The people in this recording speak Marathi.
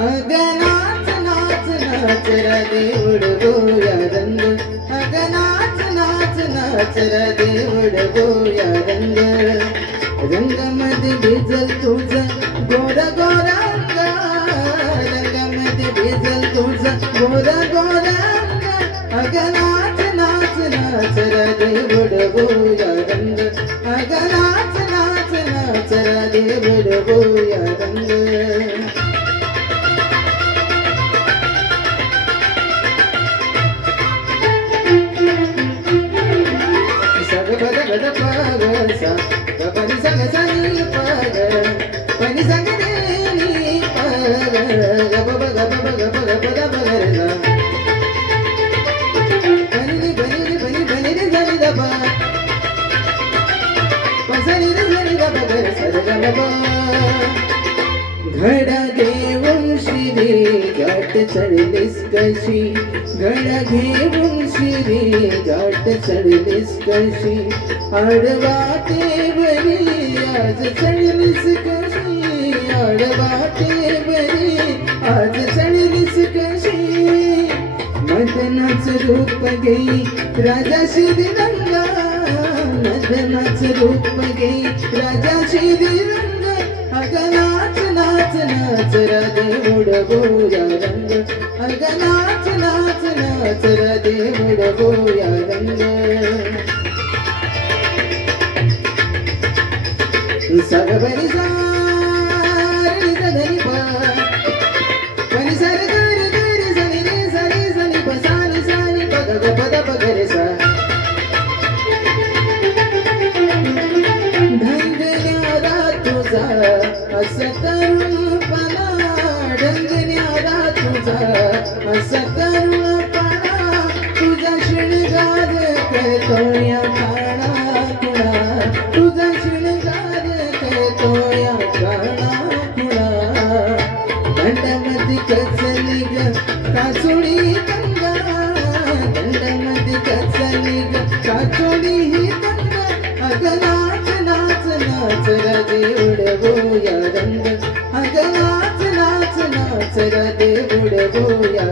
अग नाच नाच नाच राधे उडवूया रंग अग नाच नाच नाच राधे उडवूया रंग रंगामध्ये भिजल तुझा गोरा गोरा अंग रंगामध्ये भिजल तुझा गोरा गोरा अंग अग नाच नाच नाच राधे उडवूया रंग अग नाच नाच नाच राधे उडवूया रंग गद पग सा पनि संग सनी पग पनि संग नी पग गब गब गब गब गब रे ला पनि रे जनी दबा पसनी रे जनी दबा रे सर गब घडा घेऊन शिरी गाठ चढलीस कशी घडा घेऊन शिरी गाठ चढलीस कशी आडवाटेवरी आज चढलीस कशी आडवाटेवरी आज चढलीस कशी मदनाच रूप घेई राजा श्रीरंगा मदनाच रूप घेई राजा श्रीरंग अग नाच नाच नाच राधे उडवूया रंग अग नाच नाच नाच राधे उडवूया रंग सगबरी सारी सदनी पा पनि सर गरी गरी सनी रे सनी सनी प सानी सानी पग ग पद पग रे सा ढंगण्याला तुझा असं तरुणपणा ढंगण्याला तुझा असं तरुणपणा तुझा शृंगार करतोया खाणा खुणा तुझा शृंगार करतोया खाणा खुणा दंडामध्ये कचली ग कासुळी गंगा दंडामध्ये कचली ग कासुळी ही गंगा अग नाच नाच नाच राधे उडवूया रंग अग नाच नाच नाच राधे उडवूया